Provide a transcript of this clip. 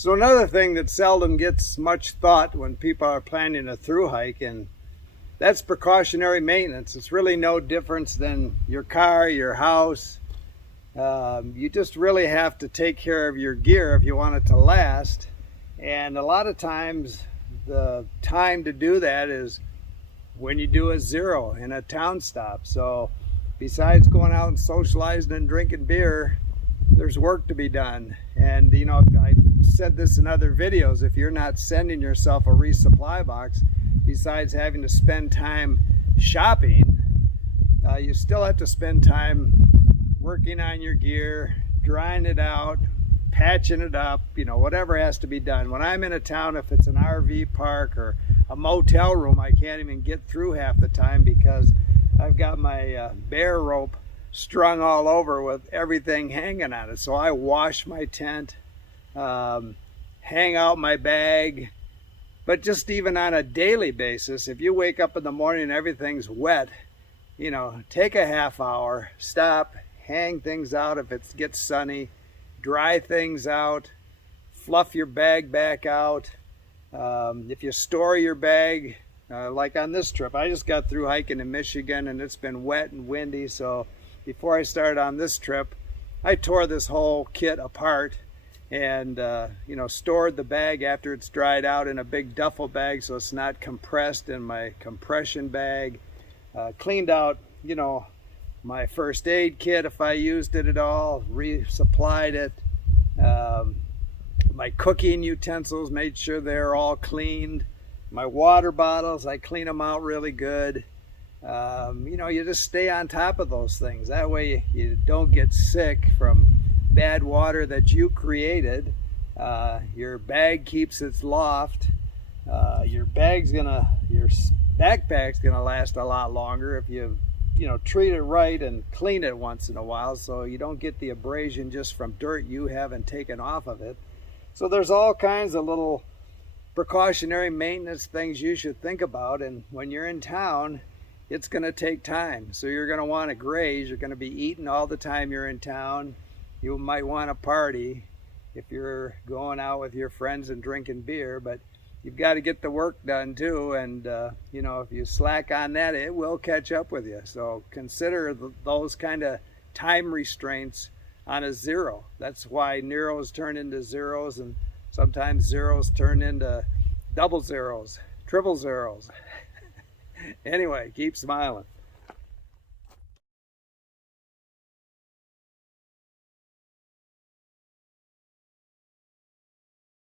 So another thing that seldom gets much thought when people are planning a thru hike, and that's precautionary maintenance. It's really no difference than your car, your house. You just really have to take care of your gear if you want it to last. And a lot of times the time to do that is when you do a zero in a town stop. So besides going out and socializing and drinking beer, there's work to be done. And you know, I said this in other videos, if you're not sending yourself a resupply box, besides having to spend time shopping, you still have to spend time working on your gear, drying it out, patching it up, you know, whatever has to be done. When I'm in a town, if it's an RV park or a motel room, I can't even get through half the time because I've got my bear rope strung all over with everything hanging on it. So I wash my tent, hang out my bag. But just even on a daily basis, if you wake up in the morning and everything's wet, you know, take a half hour, stop, hang things out if it gets sunny, dry things out, fluff your bag back out. If you store your bag, like on this trip, I just got through hiking in Michigan and it's been wet and windy, so before I started on this trip, I tore this whole kit apart and you know, stored the bag after it's dried out in a big duffel bag so it's not compressed in my compression bag. Cleaned out, you know, my first aid kit if I used it at all, resupplied it. My cooking utensils, made sure they're all cleaned. My water bottles, I clean them out really good. You know, you just stay on top of those things. That way you don't get sick from bad water that you created. Your bag keeps its loft. Your backpack's gonna last a lot longer if you know, treat it right and clean it once in a while so you don't get the abrasion just from dirt you haven't taken off of it. So there's all kinds of little precautionary maintenance things you should think about, and when you're in town, it's going to take time. So you're going to want to graze, you're going to be eating all the time you're in town. You might want to party if you're going out with your friends and drinking beer, but you've got to get the work done too, and you know, if you slack on that, it will catch up with you. So consider those kind of time restraints on a zero. That's why Neros turn into zeros, and sometimes zeros turn into double zeros, triple zeros. Anyway, keep smiling.